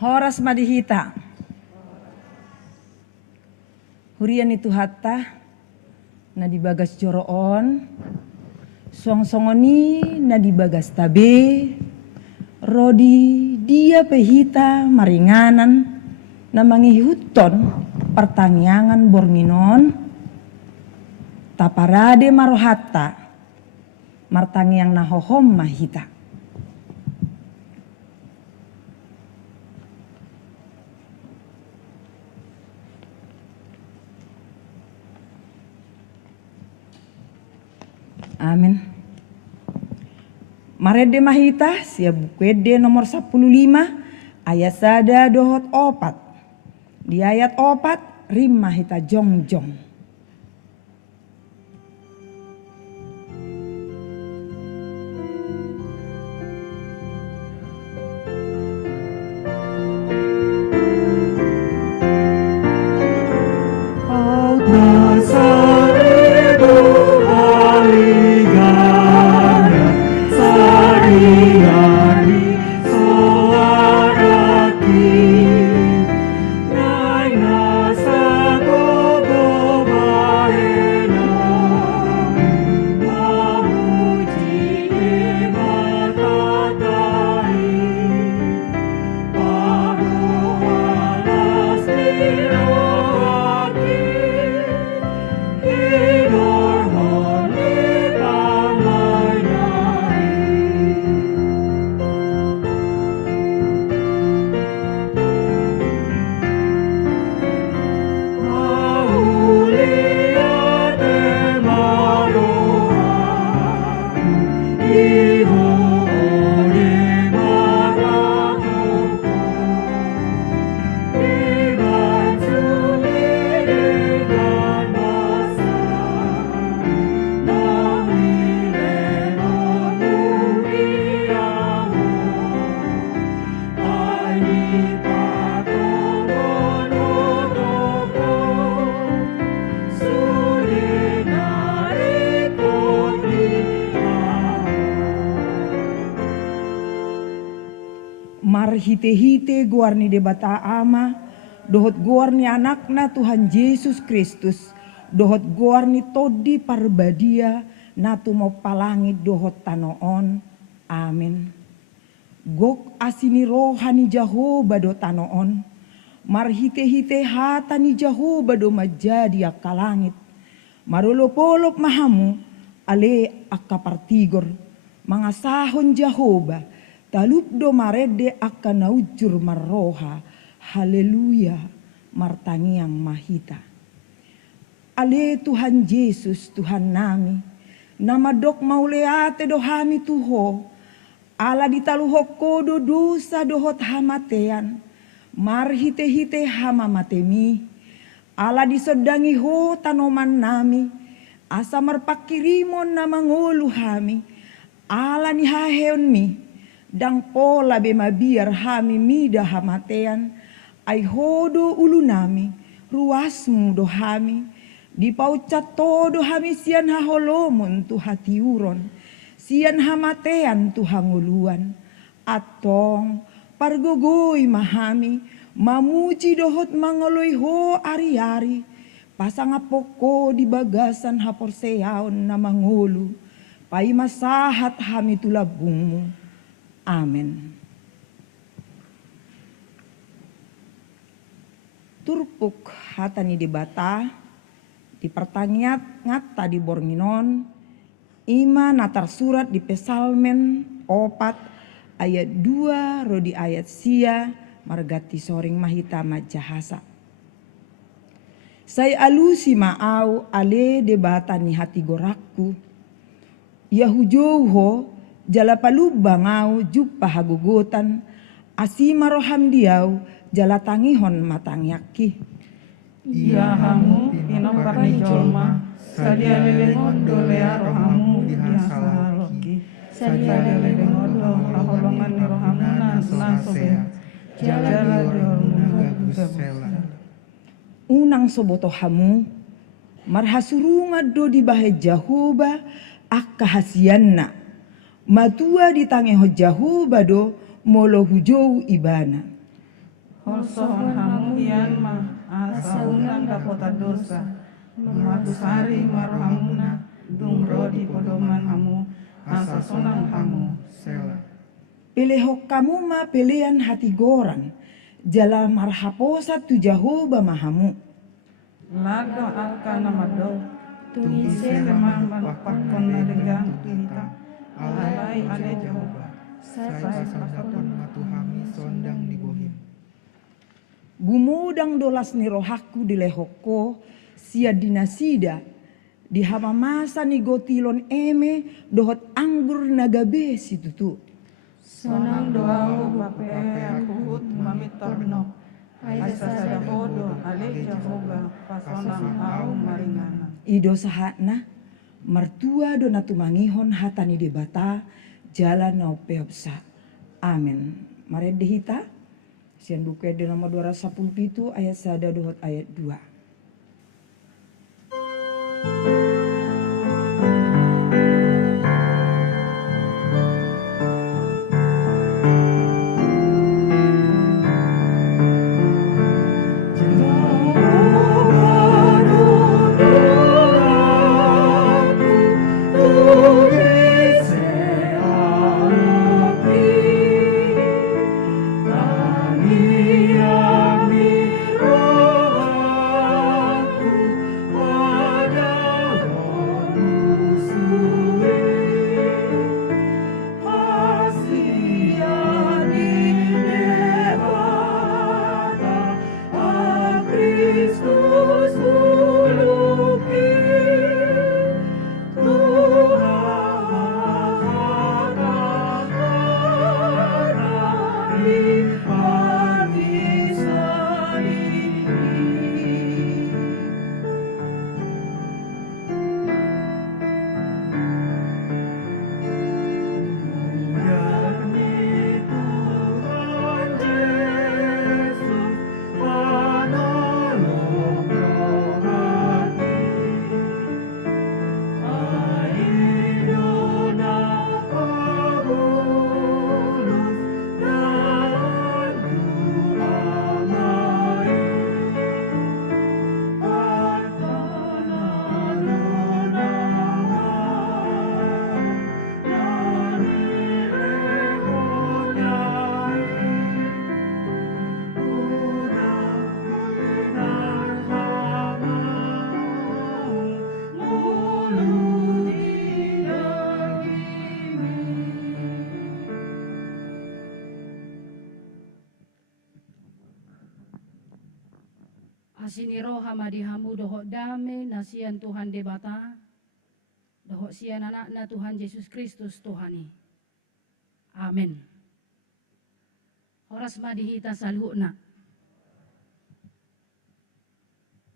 Horas madihita. Hurian itu hatta na dibagas joroon. Song-songoni na dibagas tabe. Rodi dia pehita maringanan na mangihuton pertangyangan borminon. Taparade marohatta martangyang nahohom mahita. Amin. Marede mahita siap bukwede nomor 15 ayat sada dohot opat. Di ayat opat rim mahita jongjong. Hite-hite guarni debata ama, dohot guarni anakna Tuhan Yesus Kristus, dohot guarni todi parbadia, natu mau palangi dohot tanoon, amin. Gok asini rohani Jahoba do tanoon, mar hite-hite hatani Jahoba do majadi akalangit, marolopolop mahamu, ale akapartigor, mangasahon Jahoba, talup do marede akan naujur marroha, haleluya, martangiang mahita. Ale Tuhan Yesus, Tuhan nami, nama dok mauleate do hami tuho, ala ditaluho kodo dosa dohot hamatean, marhite-hite hama matemi, ala disodangi ho tanoman nami, asa marpakirimon na mangolu hami, ala ni haheon mi, dang pola be mabiar hami mida hamatean, ay hodo ulu nami, ruasmu do hami, di paucat todo hami sian haholomon tu hatiuron, sian hamatean tu hanguluan, atong pargogoy mahami, mamuji dohot mangoloy ho ari-ari, pasang apoko di bagasan haporseaon na mangulu, pay masahat hami tulabungmu. Amin. Turpuk hatani debata, di pertanyaan ngata di borminon, ima natar surat di pesalmen opat ayat 2 rodi ayat sia margati soring mahita majahasa. Saya alusi maau ale debata ni hati gorakku, yahujouho jala palubang au jupa hagugutan, asima roham diau jala tangihon matangyaki. Ia hamu pinopakni jolma, sadia lelengon dolea rohamu dihasaloki, sadia lelengon do haholongan ni rohamuna nasobe, jala diolmunga gusela. Unang soboto hamu, marhasurunga do di bahe Jahoba akahasianna. Matua ditange ho Jahoba do molo hujou ibana. sohon hamu ian ma asaunan dapota dosa matusari marohamuna dungro di podoman hamu asa sonang hamu Sela. Pelehok kamu ma pelean hati goran, jala marhaposa tu Jahoba mahamu. lado alka namado tungise lemah malapakon na legang kita alai ale Jehovah Saya sandapon matuhami sondang di bohim. Gumudang dolas ni rohaku di lehoko, sia dinasida, di hama masa ni gotilon eme, dohot anggur nagabe situtu. sonang doau bape aku hut mamitorno ai sada bodo ale Jehovah pasonang au maringana Ido sahana, mertua dona tumangihon hatani debata, jalan nau peopsa. Amin. Mari dihita, sian buku di nomor 217 ayat 1 dohot ayat 2. Asiniro hamadi hamu dohok dame nasian Tuhan debata, dohok sian anakna Tuhan Yesus Kristus Tuhani. Amin. Horas madihita salhuna.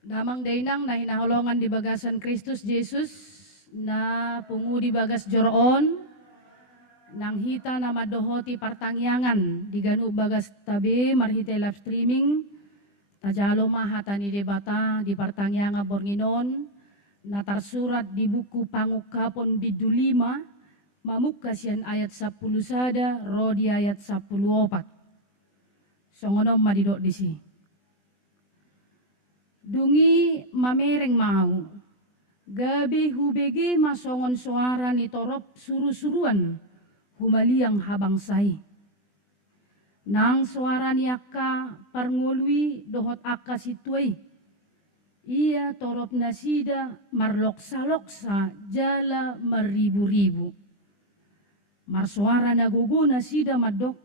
Damang dainang na hinaholongan di bagasan Kristus Yesus na pungu di bagas joroon nang hita na madohoti partangyangan di ganu bagas tabe marhite live streaming tajalo mahatani debata di partangyangan bornginon na tarsurat di buku pangukapon bidu 5 mamukasian ayat 10 sada rodi ayat 10 opat songonom madidok disi dungi mamereng mau gabi hubege masongon suara ni torop suru-suruan humaliang habang sai nang suara ni akka parngolwi dohot akka situai ia torop nasida marloksa-loksa jala maribu-ribu marsuara nagogo nasida madok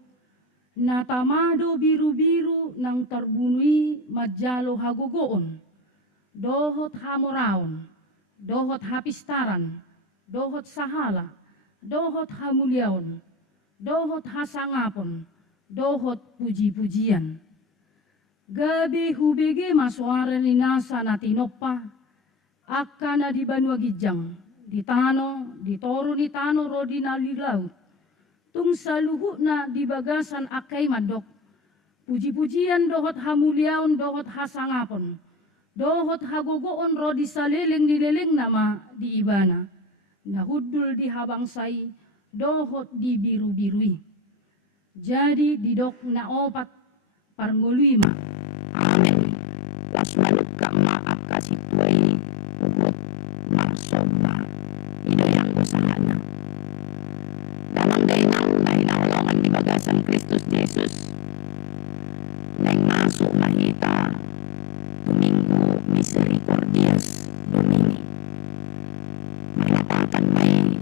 natamado biru-biru nang terbunui majalo hagogoon dohot hamoraon dohot hapistaran dohot sahala dohot hamuliaon dohot hasangapon dohot puji-pujian gabi hubege masuara ni nasa natinopa akana di banua gijang di tano di toro ni tano rodi na lilaut tung saluhu na di bagasan akai madok puji-pujian dohot hamuliaon dohot hasangapon dohot hagogoon rodi saleleng di leleng nama di ibana nahudul di habangsai dohot di biru-birui jadi didok na opat parngolima. Amin. Las manut ka maak kasituay ugot marsoma ino yang usahana. Dalam dainang na hinahulungan di bagasan Kristus Jesus nang masuk mahita Domingo Misericordias Domini. Mengatakan may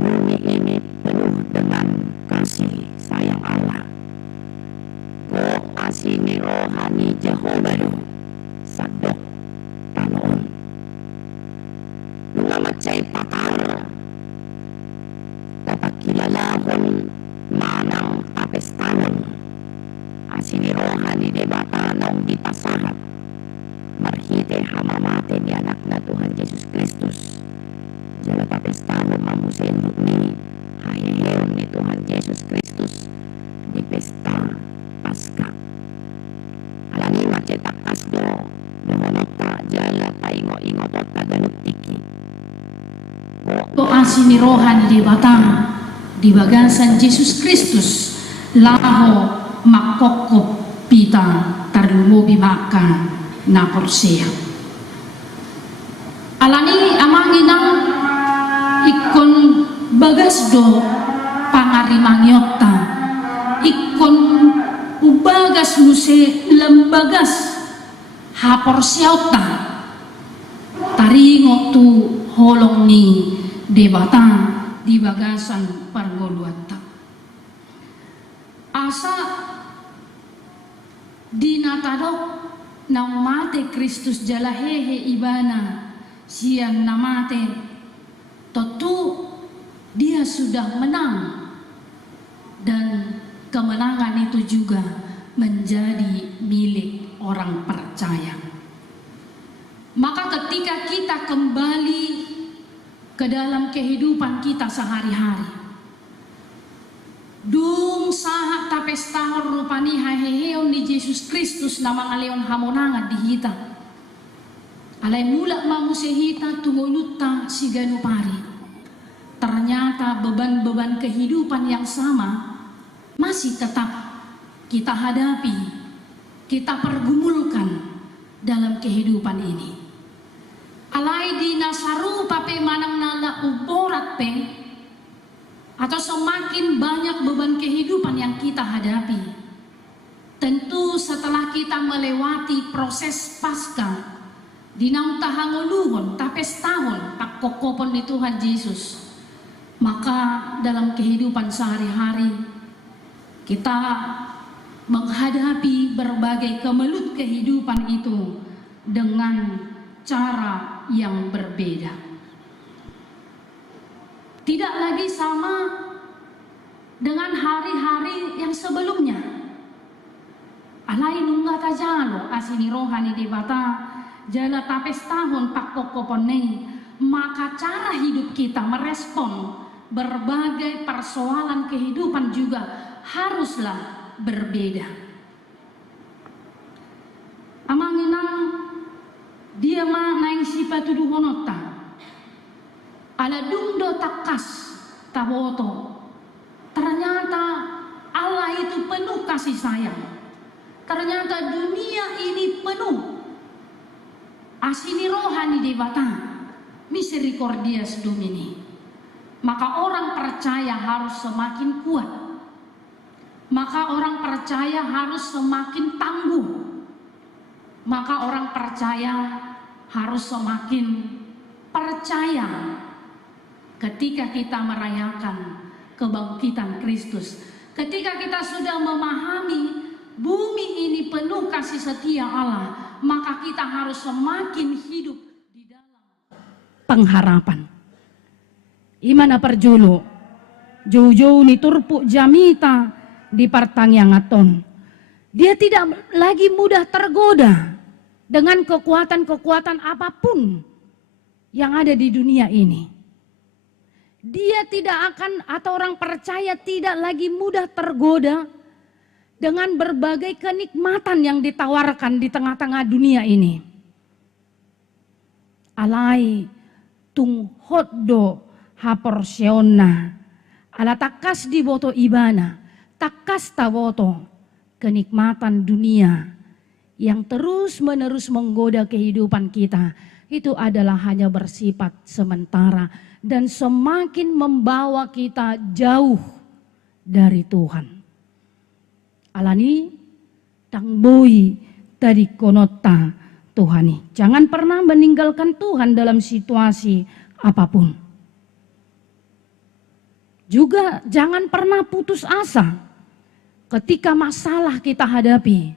bumi ini penuh dengan kasih sayang Allah. Go asini rohani Jehovah do sadok tanoon. Nungamat sa'y pakara dapat kilalahon manang tapestanon. Asini rohani debata naong dipasahat marhite hamamate ni anak na Tuhan Yesus Kristus. Jala tapestanon mamusin ni hayeon ni Tuhan Yesus Kristus di pesta Paskah. Alani macetak kasdo nongonota jala paingo-ingot at taganutiki. To asini rohani di batang di bagasan Yesus Kristus laho makokop pita tarlumobi maka na porsea. Alani amanginang ikon bagasdo pangarimangyotta ikon ubagas muse lembagas haporsiauta taringo tu holong ni debata di bagasan pargoluatta asa dinatadok nang mate Kristus jalahehe ibana siang namate tentu dia sudah menang dan kemenangan itu juga menjadi milik orang percaya. Maka ketika kita kembali ke dalam kehidupan kita sehari-hari, dung saha tapestahor rupani haheheon di Yesus Kristus nama ngaleon hamonangan di hita. Alay mulak mamusehita tunguluta si ganupari. Ternyata beban-beban kehidupan yang sama masih tetap kita hadapi, kita pergumulkan dalam kehidupan ini. Alay di nasaru pape manang nala uborat pe, atau semakin banyak beban kehidupan yang kita hadapi. Tentu setelah kita melewati proses Paskah, dinang tahanguluhon tapes tahun pakkokopon ni Tuhan Yesus, maka dalam kehidupan sehari-hari kita menghadapi berbagai kemelut kehidupan itu dengan cara yang berbeda. Tidak lagi sama dengan hari-hari yang sebelumnya. Alai nungga tajalo asini rohani debata jala tapes tahun pakkokoponei, maka cara hidup kita merespon berbagai persoalan kehidupan juga haruslah berbeda. Amanginang dia ma naing sipatudu honota ala dungdo takas taboto. Ternyata Allah itu penuh kasih sayang. Ternyata dunia ini penuh asini rohani debata misericordias Domini. Maka orang percaya harus semakin kuat. Maka orang percaya harus semakin tangguh. Maka orang percaya harus semakin percaya ketika kita merayakan kebangkitan Kristus. Ketika kita sudah memahami bumi ini penuh kasih setia Allah, maka kita harus semakin hidup di dalam pengharapan. Imana perjulu jauh-jauh ni turpu jamita di partangyangaton. Dia tidak lagi mudah tergoda dengan kekuatan-kekuatan apapun yang ada di dunia ini. Dia tidak akan, atau orang percaya tidak lagi mudah tergoda dengan berbagai kenikmatan yang ditawarkan di tengah-tengah dunia ini. Alai tung hoddo haporsiona ala takas di boto ibana takas tawoto kenikmatan dunia yang terus-menerus menggoda kehidupan kita, itu adalah hanya bersifat sementara dan semakin membawa kita jauh dari Tuhan. Alani tangboi tadi konota Tuhani. Jangan pernah meninggalkan Tuhan dalam situasi apapun. Juga jangan pernah putus asa ketika masalah kita hadapi.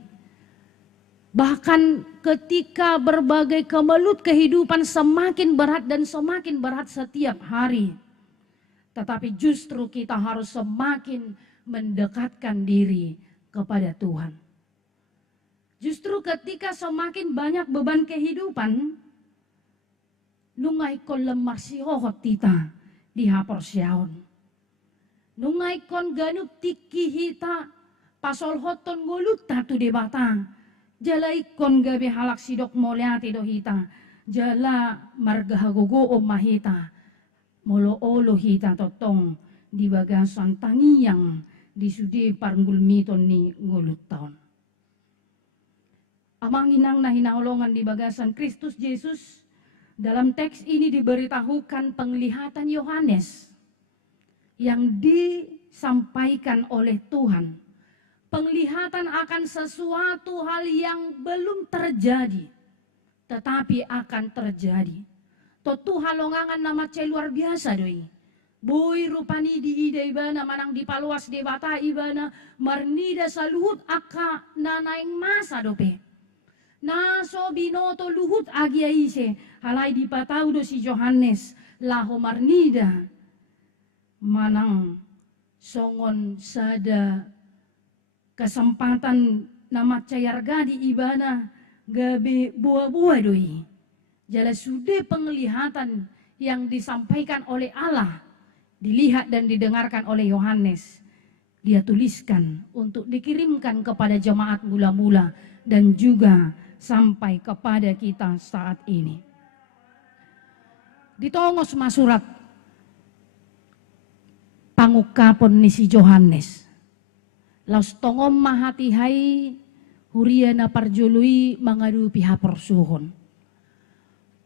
Bahkan ketika berbagai kemelut kehidupan semakin berat setiap hari. Tetapi justru kita harus semakin mendekatkan diri kepada Tuhan. Justru ketika semakin banyak beban kehidupan, nungay kon lemar sihohot tita di hapor siaon. Nungay kon ganup tiki hita pasol hoton ngulut tatu de batang. Jala ikon gabi halak sidok moliati do hita. Jala margahagogo o mahita. Molo-olo hita totong di bagasan tangiyang di sudi parnggul miton ni ngulut taon. Amang inang na hinaulongan di bagasan Kristus Yesus, dalam teks ini diberitahukan penglihatan Yohanes yang disampaikan oleh Tuhan. Penglihatan akan sesuatu hal yang belum terjadi, tetapi akan terjadi. Totu halongangan nama ce luar biasa doi. Boy rupani di ide ibana manang dipaluas di bata ibana marnida saluhut aka nanaing masa dope. Naso binoto luhut agi aise halai dipatau do si Yohanes laho marnida manang songon sada kesempatan nama cayar gadi ibana gabe buah-buah doi. Jala sudah penglihatan yang disampaikan oleh Allah dilihat dan didengarkan oleh Yohanes. Dia tuliskan untuk dikirimkan kepada jemaat mula-mula dan juga sampai kepada kita saat ini. Ditongos masurat pangukapon ni si Yohanes. Laus tongom mahatihai huriana parjului mangadu pihapor suhon.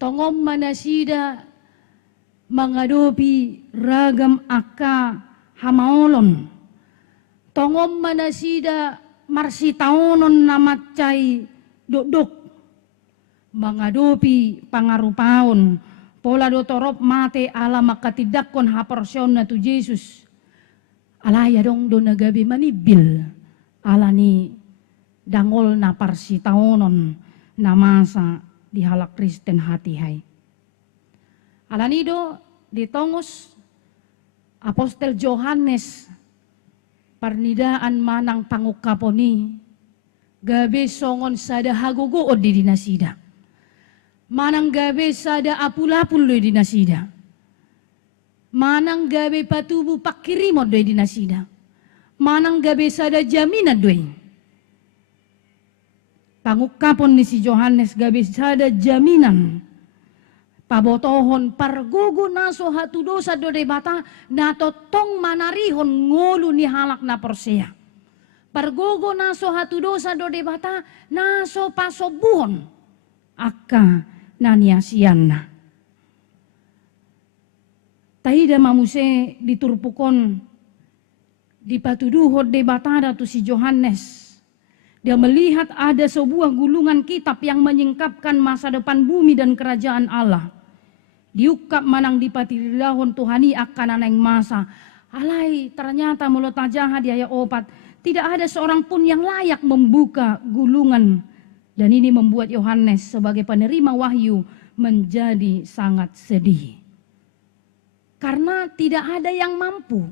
Tongom manasida menghadapi ragam aka hamaolon. Tongom manasida marsitaonon namacai dok-dok. Menghadapi pangarupaon. Pola dotorop mate ala makatidakon haporsion na tu Yesus. Alaya dong do nagabi manibil. Alani dangol na parsitaonon namasa di halak Kristen hatihai. Alanido ditongos Apostel Yohanes parnidaan manang pangukaponi gabe songon sada hagogood di dinasida. Manang gabe sada apulapul do dinasida. Manang gabe patubu pakirimod do dinasida. Manang gabe sada jaminan do. Pangukapon ni si Yohanes gabe sada jaminan. Pabotohon pargugo naso hatu dosa do debata nato tong manarihon ngolu ni halak na porsia. Pargugo naso hatu dosa do debata naso pasobuhon akka naniasianna. Taida mamuse diturpukon dipatuduhon debata tu si Yohanes. Dia melihat ada sebuah gulungan kitab yang menyingkapkan masa depan bumi dan kerajaan Allah. Diukap manang dipatiridahon Tuhani akan aneng masa. Alai ternyata mulut jahat dia opat. Tidak ada seorang pun yang layak membuka gulungan. Dan ini membuat Yohanes sebagai penerima wahyu menjadi sangat sedih. Karena tidak ada yang mampu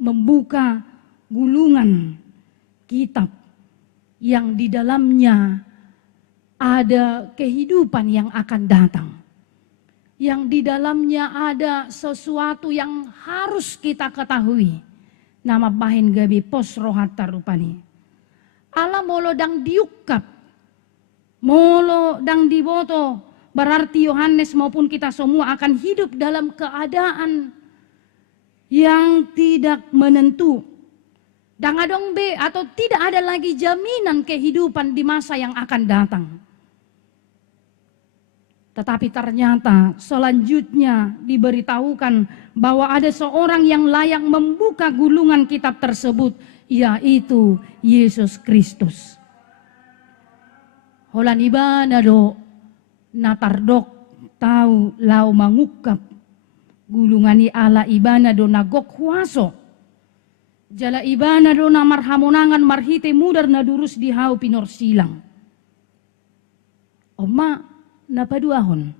membuka gulungan kitab yang di dalamnya ada kehidupan yang akan datang. Yang di dalamnya ada sesuatu yang harus kita ketahui. Nama bahin gabi pos rohat tarupani. Allah molo dang diukap. Molo dang diboto. Berarti Yohanes maupun kita semua akan hidup dalam keadaan yang tidak menentu. Dangadong be atau tidak ada lagi jaminan kehidupan di masa yang akan datang. Tetapi ternyata selanjutnya diberitahukan bahwa ada seorang yang layak membuka gulungan kitab tersebut, yaitu Yesus Kristus. Holan ibana do natardok tahu lau mangukap gulungani ala ibana do nagok huaso. Jala ibana do na marhamonangan marhite mudar na durus di hau pinor silang. Oma napaduahon.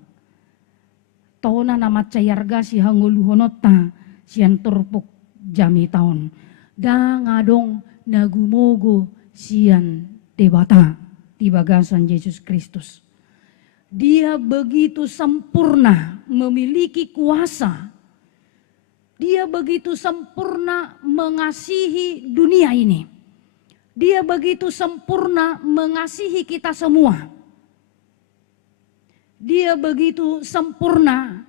Tona na macayarga si hanguluhonota siyan turpok jami taon. Da ngadong nagumogo siyan debata di bagasan Yesus Kristus. Dia begitu sempurna memiliki kuasa. Dia begitu sempurna mengasihi dunia ini. Dia begitu sempurna mengasihi kita semua. Dia begitu sempurna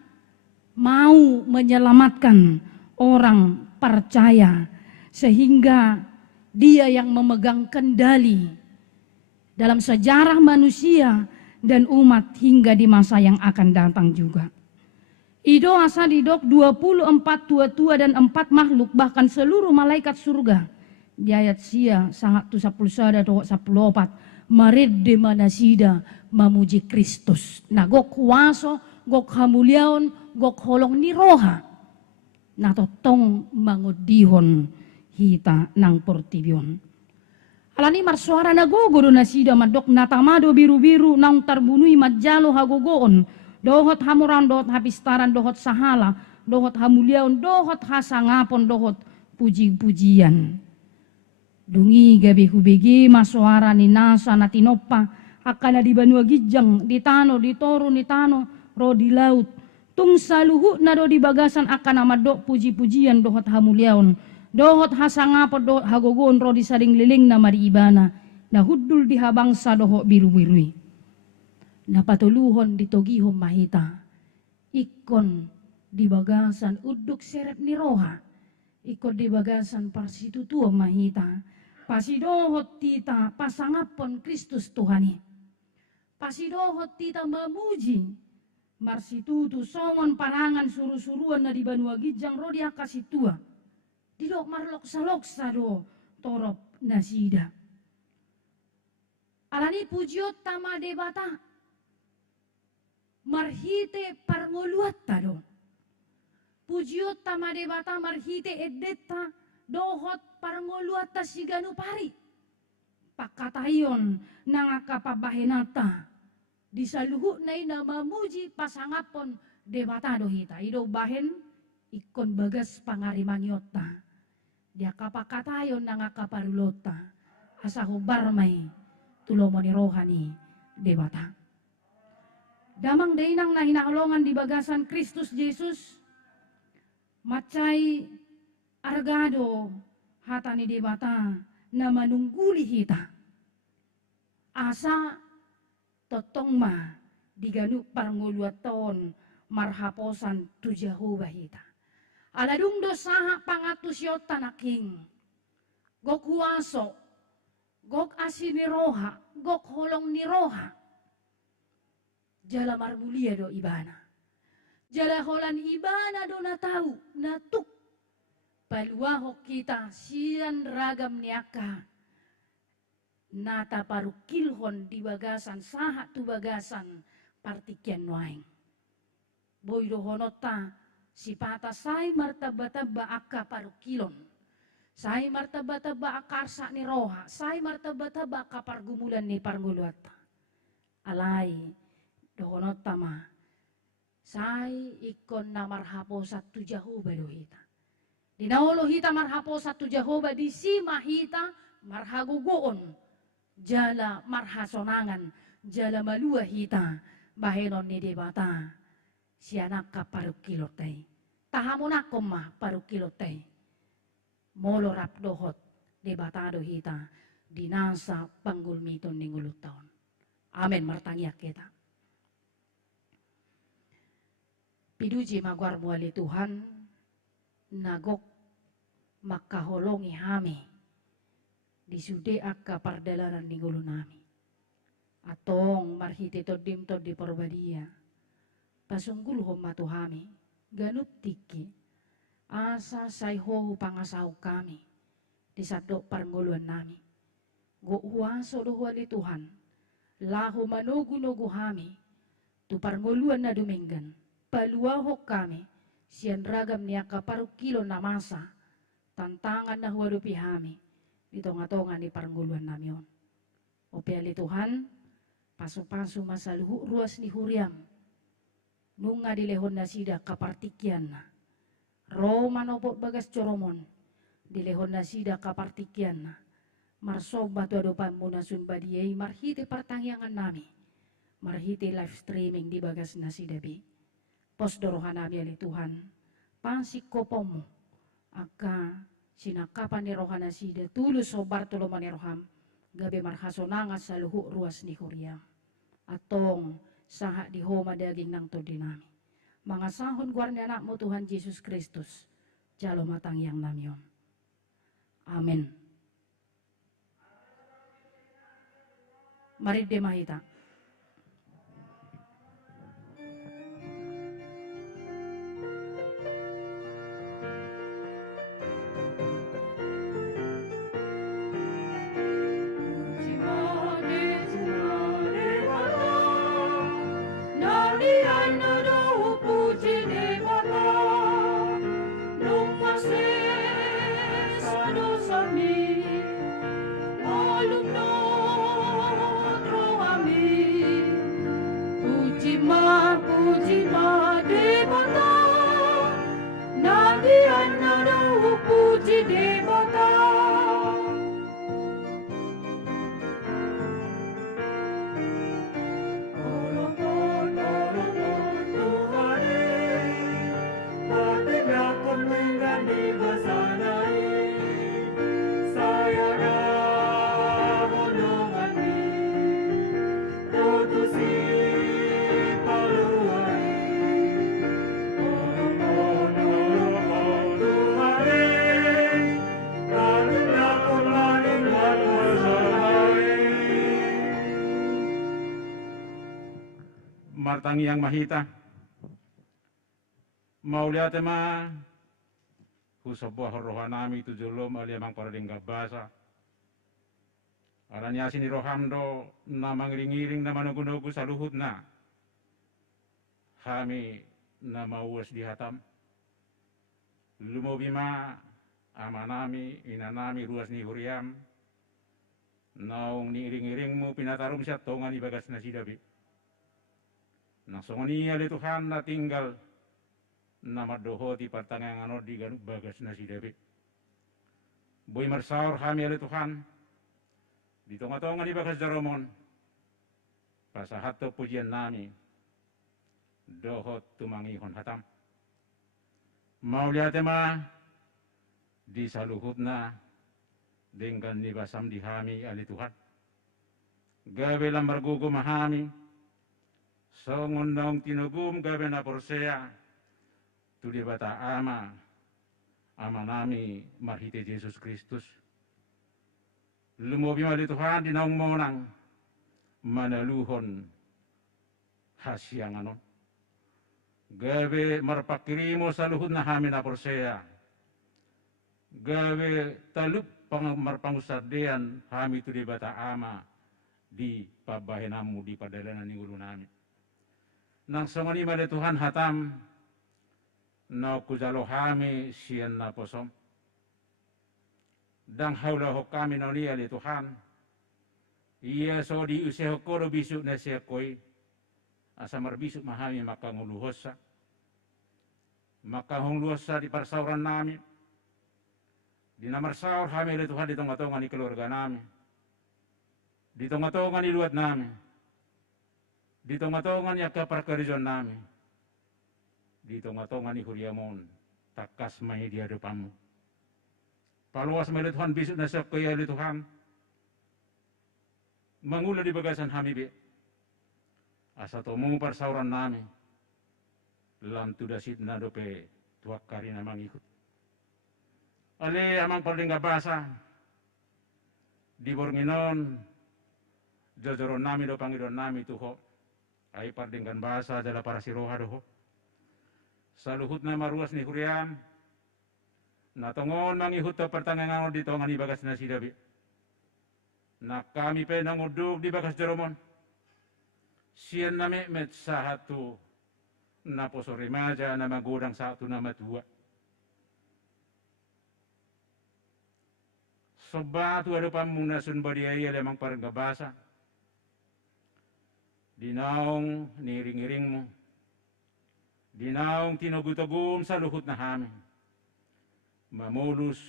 mau menyelamatkan orang percaya. Sehingga dia yang memegang kendali dalam sejarah manusia dan umat hingga di masa yang akan datang juga. Ido asa didok 24 tua-tua dan 4 makhluk bahkan seluruh malaikat surga. Di ayat sia sangat tu 11 atau 14 marid de manasida memuji Kristus. Nah gok kuaso, gok hamuliaon, gok holong ni roha. Nah totong mangudihon hita nang portibion. Alani marsuara nagogo do nasida madok natamado biru-biru nang tarbunui majalo hagogoon. Dohot hamuran, dohot hapistaran, dohot sahala, dohot hamuliaon, dohot hasangapon, dohot puji-pujian. Dungi gabi hubigi masuara ni nasa na tinopa, akana di banua gijang, di tano, di toru, di tano, ro di laut. Tung saluhu na do di bagasan akana madok puji-pujian, dohot hamuliaon, dohot hasangapon, dohot hagogon, ro di saring liling na mariibana, na hudul di habangsa dohot biru-birui. Napatuluhon ditogihon mahita. Ikon di bagasan uduk seret ni roha. Ikon di bagasan parsitutua mahita. Pasidohot tita pasangapon Kristus Tuhani. Pasidohot tita memuji. Marsitutu songon parangan suru-suruan na di banua gijang rodia kasitua. Didok marloksa-loksa do torop nasida. Alani pujiot tama debata. Marhite parngoluat tado. Pujiot tamadebata marhite edeta dohot parngoluat ta siganu pari. Pakatayon nangakapabahenata. Disaluhu na ina mamuji pasangapon debata dohita. Ido bahen ikon bagas pangarimangyota. Dia kapakatayon nangakaparulota. Asaho barmay tulomoni rohani debata. Damang dainang na hinahalongan di bagasan Kristus Yesus, macay argado hata ni debata na manungguli hita. Asa totong ma diganu parnguluaton marhaposan tu Jehovah hita. Aladung dosa pangatusyo tanaking, gok huaso, gok asiniroha, gok holong niroha. Jala marmulia do ibana. Jala holan ibana do natau natuk. Paluaho kita sian ragam niaka. Nata parukilhon di bagasan saha tu bagasan partikian noaing. Boy do honota sipata say martaba-taba aka parukilon. Say martaba-taba akarsa ni roha. Say martaba-taba aka pargumulan ni parnguluata. Alay. Dohonot tama, say ikon na marhapo satu Jehovah dohita. Dinaulo hita marhapo satu Jehovah di si mahita marhagugoon. Jala marhasonangan, jala malua hita bahenon ni debata. Sianak ka parukilotay. Tahamon ako ma parukilotay. Molorap dohot debata dohita. Dinasa panggulmiton ni ngulut taon. Amen martangyak kita. Piduji magwar muali Tuhan, nagok makaholongi hami, disude akka pardalaran ni gulo nami. Atong marhiti todim to di porbadia. Pasunggul ho matuhami, ganup tiki, asa sayho pangasaw kami, di sadok parnguluan nami. Go huaso dohuali Tuhan, lahu manugu-nugu hami, tu parnguluan na duminggan, paluahok kami, siyan ragam niya kaparukilo na masa, tantangan na huwalupi hami, ditonga-tonga ni parnguluan namion. O piali Tuhan, paso-paso masaluhu ruas ni huriam, nunga dilehon na sida kapartikyan na. Roma nopot bagas coromon, dilehon na sida kapartikyan na. Marsoba tu adopan muna sunbadiyay, marhiti partangyangan nami. Marhiti live streaming di bagas na sida bi. Posdorohan nami ali Tuhan, pansik kopomo, aka sinakapan ni rohana sida, tulus sobar tulungan ni roham, gabi marhasonangat sa luhu ruas ni huriam. Atong saha di homa daging ng todinami. Mga sahon guarnya anak mo Tuhan Yesus Kristus, jalo matang yang namyon. Amen. Mari demahita. Martangi yang mahita, mauliate ma, husabuah rohanami tu julum aliamang parading gabasa. Aranya sini rohamdo namang ring-iring na manugu-nugu sa luhut na. Kami na mauwas di hatam. Lumobima amanami inanami ruas ni huriam. Naung ni iring-iring mo pinatarum siya tongan ibagas na sidabi. Nangsongoni ali Tuhan na tinggal na madoho di pertangan ano di ganuk bagas na sidabi. Boy marsaur kami ali Tuhan. Di tonga-tonga ni bagas jaromon. Pasahat to pujian nami. Dohot tumangihon hatam. Mauliate ma di saluhut na dengan ni basam di hami ali Tuhan. Gawe lambar gugu mahami. Songondong tinugum gawe na porsea. Tuli bata ama nami marhite Yesus Kristus. Lumobi mali Tuhan dinaung monang manaluhon hasyang anon. Gawe marpakirimo sa luhud na hami na porsea. Gawe talup marpangusardean hami tuli bata ama di pabahenamu di padalanan ni ulo namin. Nang songoni mali Tuhan hatam na kujalohami siyan na posom. Dang haulahok kami na niya li Tuhan. Iya so di useho koro bisu na siya koy. Asa marbisuk mahami makanguluhosa. Makahungluhosa di parsauran namin. Di namarsaur kami li Tuhan di tonga-tonga ni keluarga namin. Di tonga-tonga ni luat namin. Di tonga-tonga ni akaparkarijon namin. Di tonga-tonga ni huriamon. Takas may di adupamu. Paluas may Tuhan bisut na siya kaya li Tuhan. Mangula di bagasan hamibi. Asa tomu parsauran namin. Lam tudasit na dope tuak kari namang ikut. Ale amang paling basa. di Bornginon, jojoron nami do Panginoon nami tuho, ay pardinggan bahasa jala para siroha doho. Saluhut na maruas ni Huriam, natongon mangihut to pertangangan di tongan di bagas na sidabi. Na kami pe nangudug di bagas Jeromon. Siyan na met sahatu na posorimaja na magudang satu na matua. Sobatu ada pamuna sun badiaya lemang parang gabasa. Dinaong niring-iring mo. Dinaong tinugutugum sa luhut na hamin. Mamulus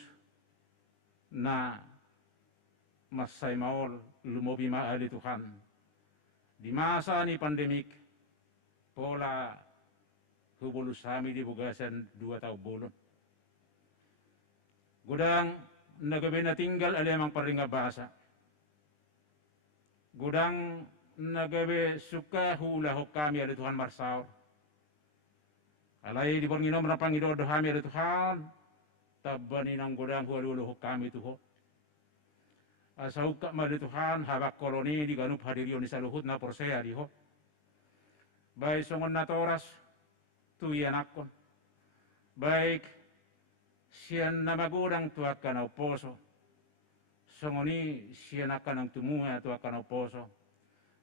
na masay maol lumobi maali Tuhan. Di masa ni pandemik, pola hubulus kami di bugasan 2 tahun bulon. Gudang nagabi na tinggal alemang paringa basa. Gudang nagabi suka hulahok kami ali Tuhan marsaw. Alay di Bornginon na Pangidodo kami ali Tuhan, tabanin ang gudang hulahok kami tuho. Asa hukak mali Tuhan habak koloni di ganup hadirion di saluhut na porsea diho. Baik songon na toras tuyan akon. Baik siyan na magudang tuaka na uposo. Songoni siyan akan ang tumuha tuaka na uposo.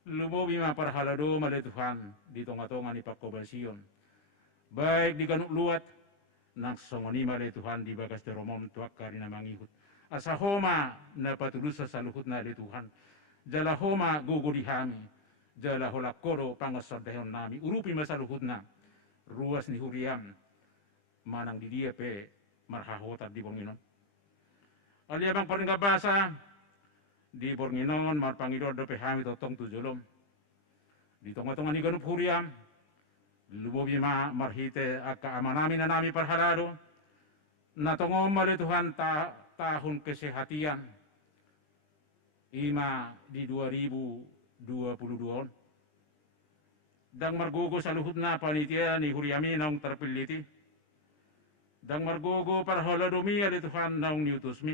Lumobi maparhalado mali Tuhan di tonga-tonga ni Pakobasyon. Baik di ganup luat nang songoni mali Tuhan di bagas deromon tuaka rin na mangihut. Asa homa na patulus sa saluhut na di Tuhan. Jala homa gugudi hami. Jala hola koro pangasadayon nami. Urupi masaluhut na. Ruas ni Huriam. Manang di dia pe marhahotat di Bornginon. Aliabang paringa basa. Di Bornginon marpangidodo pe hami totong tujulom. Di tonga-tonga ni ganup Huriam. Lumobi marhite akka amanami na nami parhalado. Natongom mali Tuhan tahun kesehatian ima di 2022 dang margogo sa luhut na panitia ni Huriami naong terpiliti dang margogo parhaladumi ali Tuhan naong niutusmi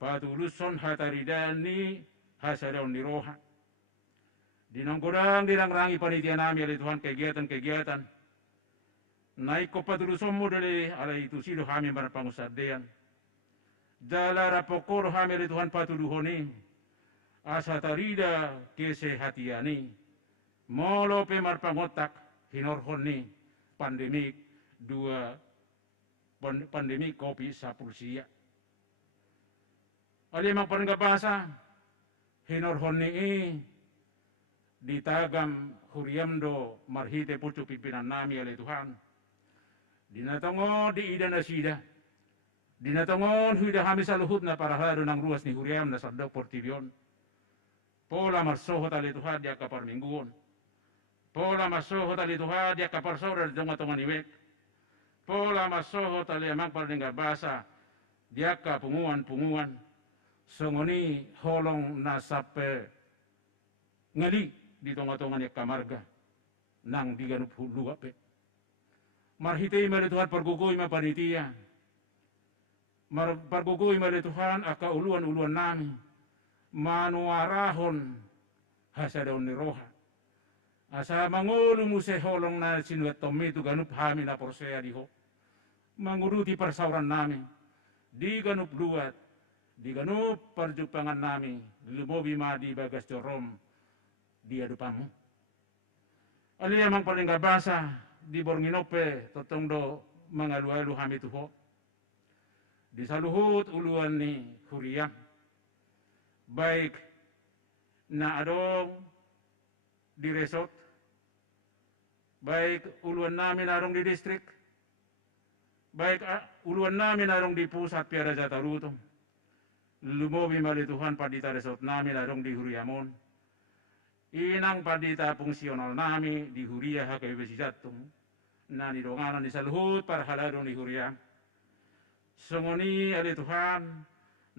patuluson hataridan ni hasadaw ni roha dinanggodang rangi panitia nami ali Tuhan kegiatan-kegiatan naik ko patuluson mo dali alay itu silo kami marpangusadean Dala rapokor hamil Tuhan patuluhoni asa tarida kesehatiani molo pe marpangotak hinorhoni pandemik pandemik kopi sapulsia alimang panggabasa hinorhoni ditagam Huriamdo marhite pucu pimpinan nami ale Tuhan dinatongo di ida nasida dinatongon huida kami sa luhut na parahado ng ruas ni Huriam na sardaw portibion. Pola masoho tali Tuhan dia kaparmingguon. Pola masoho tali Tuhan dia kaparsora di tonga-tonga niwek. Pola masoho tali amang parlingga basa dia kapunguan-punguan. Songoni holong nasape ngali di tonga-tonga ni kamarga nang diganup huluga pe. Marhitei mali Tuhan pergugoy mapanitia. Pargugoy mali Tuhan aka uluan-uluan nami manuarahon hasadaw ni roha asa mangulu muse holong na sinuat tomi tu ganup hami na porsea diho manguruti parsauran nami di ganup luat di ganup parjupangan nami lumobi ma di bagas jorom di adupamu aliyamang paling gabasa di Bornginope totong do mangalu-alu hami tuho di saluhut uluan ni Huriam baik na adong di resort baik uluan namin arong di distrik baik uluan namin arong di pusat Piara Jataruto lumobi mali Tuhan padita resort namin arong di Huriamon inang padita fungsional nami di Huria hakai besijatong na nidonganan di saluhut para haladong di Huriam songoni ali Tuhan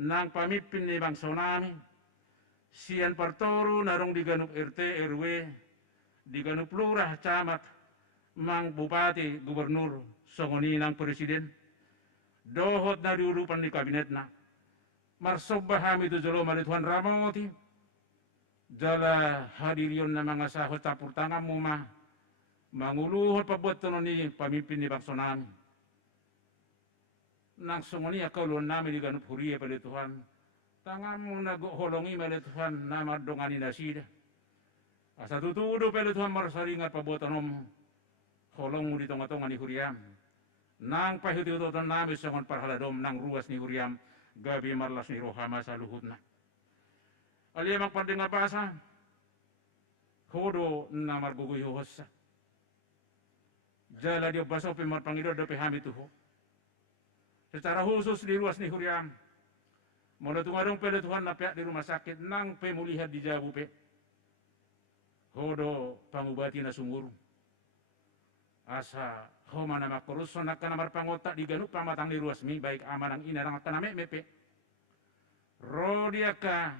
nang pamimpin ni bangsa nami sian partoru narong diganup RT RW diganup lurah camat mang bupati gubernur songoni nang presiden dohot na diulupan di kabinet na Marsobahami itu jolo mali Tuhan ramangoti. Jala hadirion na mga sahot tapur tangan mo manguluhot pabuat ni pamimpin ni bangsa namin. Nang sungani akaulon namin di ganup huriya pala Tuhan. Tangan mo nagholongi mali Tuhan na madongani na sida. Asa tutudo pala Tuhan marsaringat pabuat mo. Holong mo dito nga ni huriyam. Nang pahitututan namin sa ngon parhaladom nang ruas ni huriyam. Gabi marlas ni rohama sa luhut na. Aliyamang pandinga basa, hodo na marguguyuhos sa. Jala dia baso pimar Panginoon do pehami tuho. Secara khusus di ruas ni huriam, mula tungarong pele Tuhan na pihak di rumah sakit, nang pemulihan di Jabu pe. Hodo pangubati na sumurung. Asa homa na makuruson na kanamar pangotak di ganup pamatang di ruas mi, baik amanang inarang kaname mepe. Rodia ka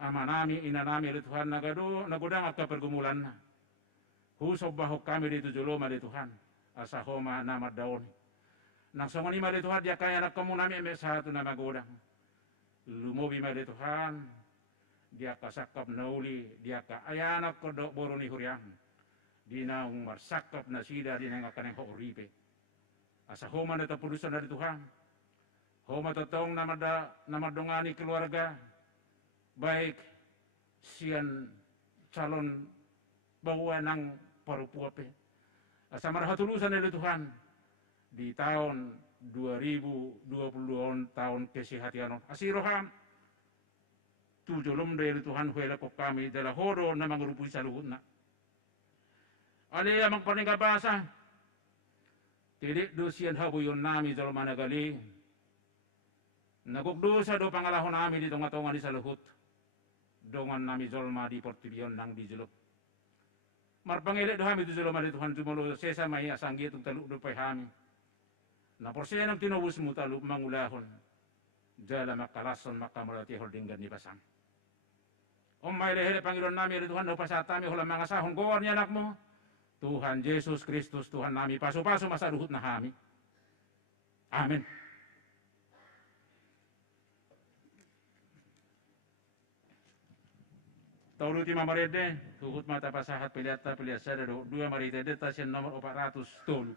amanami inanami di Tuhan nagodang at kapergumulan na. Husob bahok kami dito juloma di Tuhan. Asa homa na madaon. Nang songoni ma di Tuhan dia kaya nakamunami eme sa ito na magodang. Lumobi ma di Tuhan. Dia kasakap na uli. Dia kaayanak ko do boro ni huriang. Di na marsakap na sida di na nga kanang hauripe. Asa homa na tapudusan na di Tuhan. Homa tatong na madungani keluarga. Baik siyan calon bawa ng parupuape. Asa marahatulusan nila Tuhan di tahun 2022 tahun kesehatan. Asiroham tujulum dari Tuhan huela ko kami dala horo na mangurupuy sa luhut na. Ali amang paningabasa tidik do siyan habuyon nami dala managali. Nagugdusa do pangalahon nami dito nga tongan di sa luhut. Dongan nami zolma di portibion nang di julok. Marpangilid do hami di zuloma di Tuhan tumulo sesa may asanggi itong taluk do pay hami. Na porsiya ng tinubus mo taluk mangulahon. Jala makalason makamulati holdinggan ni pasang. May lehele Panginoon nami di Tuhan do pasatami hulang mga sahong gawar niya anak mo. Tuhan Jesus Kristus Tuhan nami paso-paso masaluhut na hami. Amen. Taulu ti mamarede, hukut mata pasahat piliata piliasa do dua maritede tasyan nomor 400 tolu.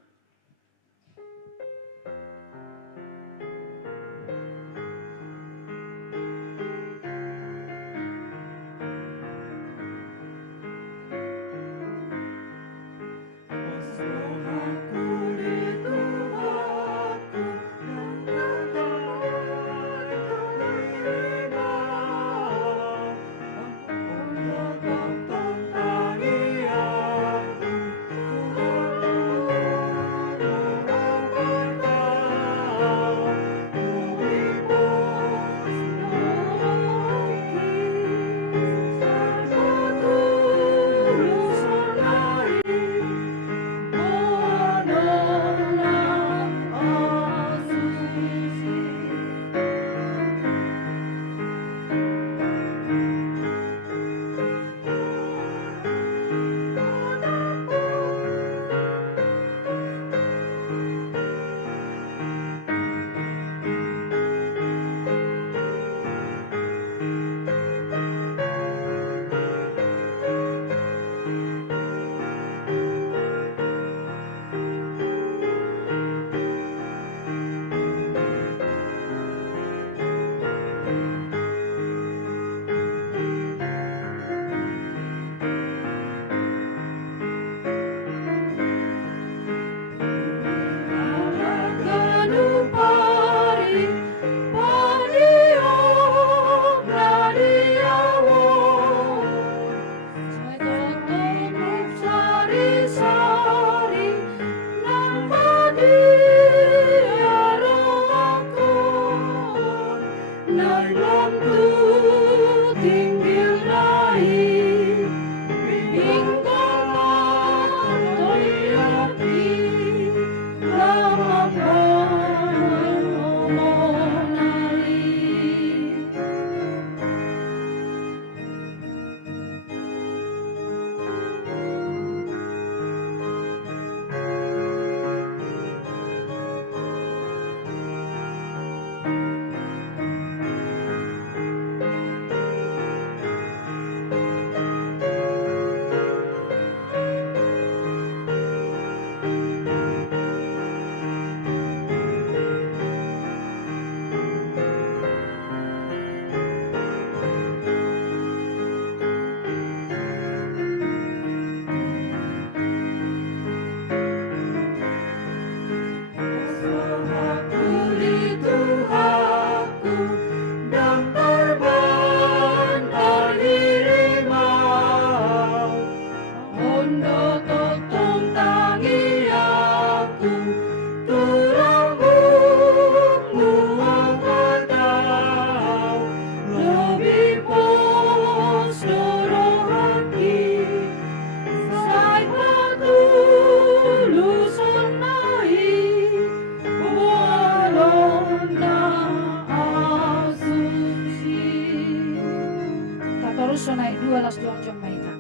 John Maita.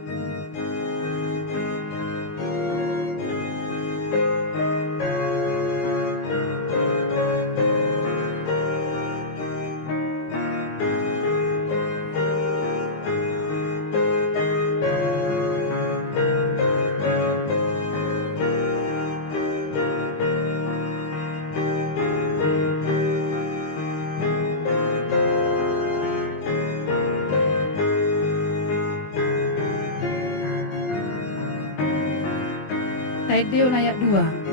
Taedeon ayat 2.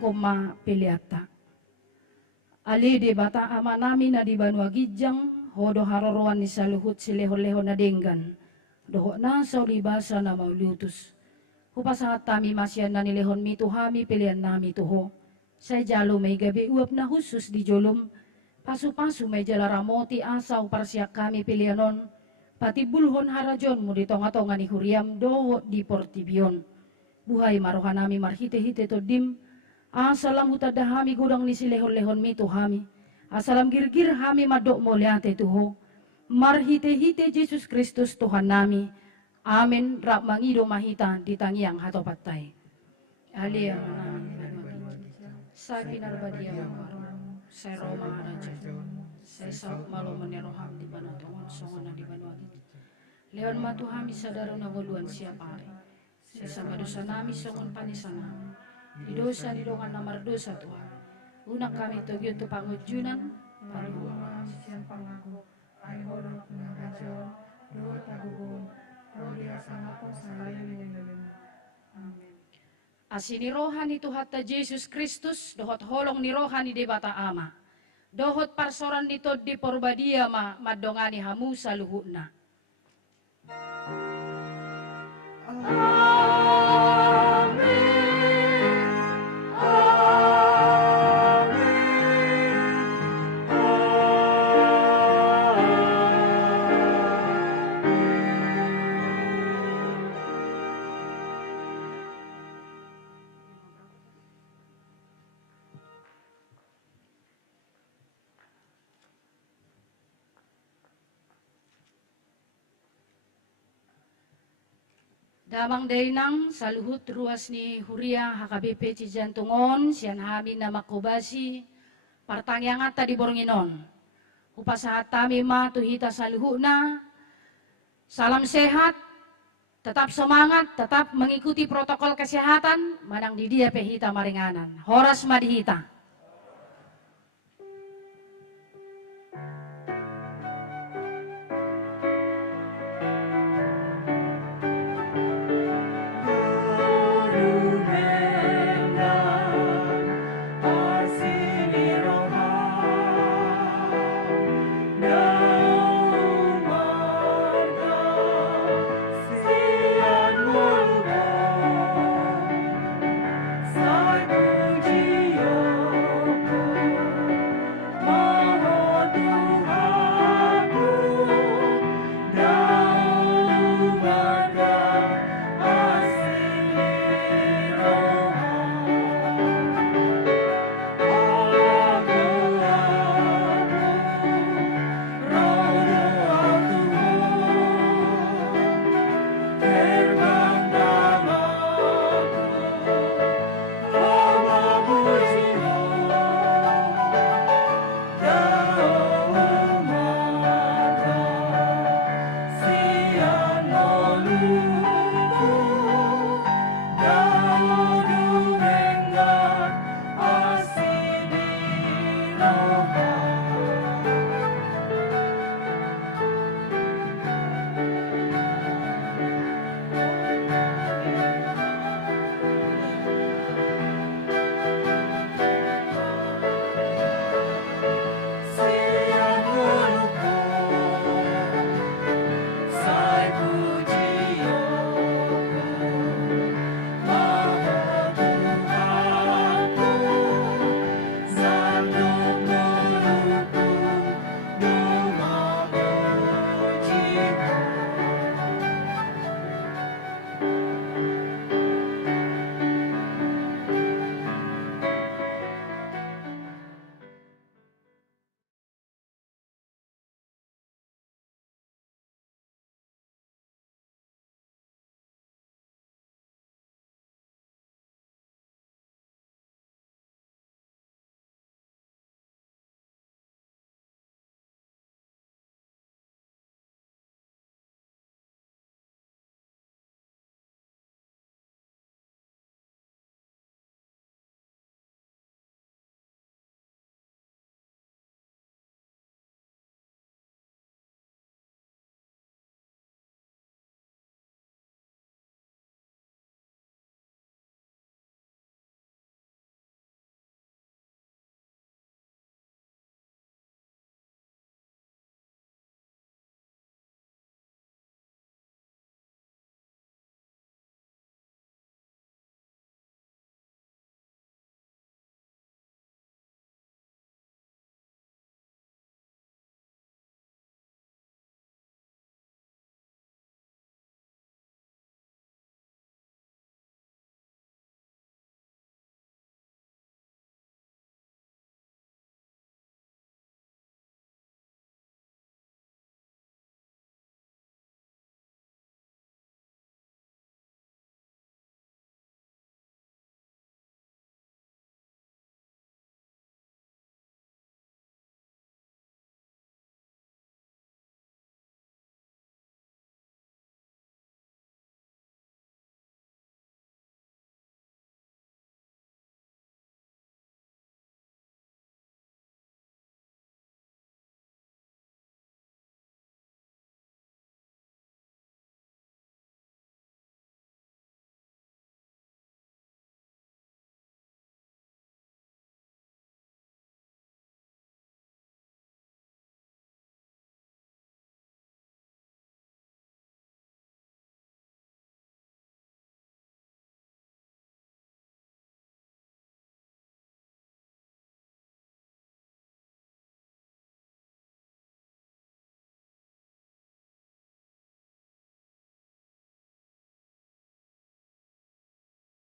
Koma piliata ali de bata ama nami na di Banua Gijang hodo haroroan ni saluhut sileho-leho na denggan doho na sa ulibasa na maulutus hupasangat tami masyan na nilehon mi tuhami pilihan nami tuho sa jalo may gabi uap na husus di jolom pasu-pasu may jalaramoti asaw parsiak kami pilihanon pati bulhon harajon mo di tonga-tonga ni huriam doho di portibion buhay marohan nami marhite-hite to dim asalam utadahami gudang ni silehon-lehon mi tuhami asalam girgir hami madok moliate tuho marhite-hite Yesus Kristus Tuhan nami amin rak mangido mahita di tangiang hatopatay alia sa pinarbadia sa Roma raja sa isap malo maneroham di banatongon songon na di Banua Gijang leon matuhami sa daro na guluan siya pare sa samadosa nami songon panisana di dosa di dongan namar dosa Tuhan unak kami tugyo tu pangujunan Paruwa siyan pangako ay horok na rajon do tagugon rodia sangapo salayan yang amin. Asini rohan ni Tuhan ta Yesus Kristus dohot holong ni rohan ni debata ama dohot parsoran ni tod di porbadia ma madongani hamu saluhuna. Damang dainang saluhut ruas ni Huria HKBP Cijantungon sian hami na makobasi partangyangat di Bornginon. Upasahat tami ma tuhita saluhuna. Salam sehat, tetap semangat, tetap mengikuti protokol kesehatan, manang di dia pehita maringanan. Horas madihita.